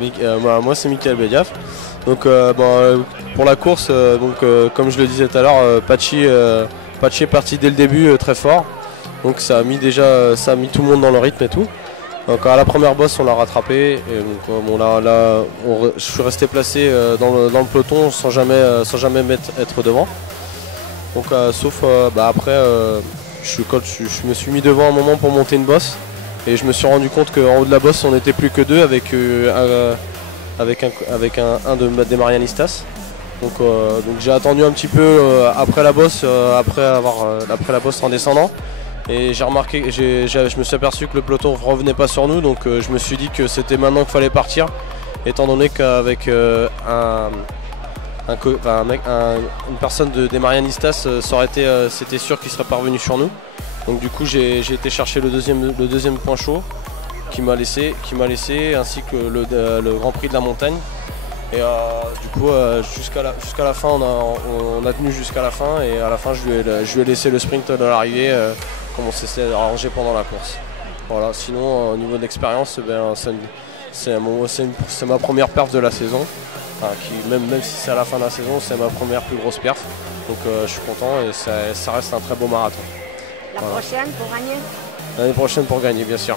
Moi c'est Mickaël Bediaf. Donc pour la course, comme je le disais tout à l'heure, Patchy est parti dès le début très fort. Donc ça a mis tout le monde dans le rythme et tout. Donc à la première bosse on l'a rattrapé et donc, je suis resté placé dans le peloton sans jamais être devant. Donc sauf après je me suis mis devant un moment pour monter une bosse et je me suis rendu compte qu'en haut de la bosse on n'était plus que deux avec un des Marianistas. Donc j'ai attendu un petit peu après la bosse la bosse en descendant. Et j'ai remarqué, je me suis aperçu que le peloton ne revenait pas sur nous, donc je me suis dit que c'était maintenant qu'il fallait partir, étant donné qu'avec une personne des Marianistas, c'était sûr qu'il serait pas revenu sur nous. Donc du coup j'ai été chercher le deuxième point chaud qui m'a laissé, ainsi que le Grand Prix de la montagne. Et du coup jusqu'à la fin on a tenu jusqu'à la fin, et à la fin je lui ai laissé le sprint de l'arrivée comme on s'est arrangé pendant la course. Voilà, sinon au niveau de l'expérience, c'est ma première perf de la saison. Enfin, même si c'est à la fin de la saison, c'est ma première plus grosse perf. Donc je suis content et ça reste un très beau marathon. Prochaine pour gagner? L'année prochaine pour gagner, bien sûr.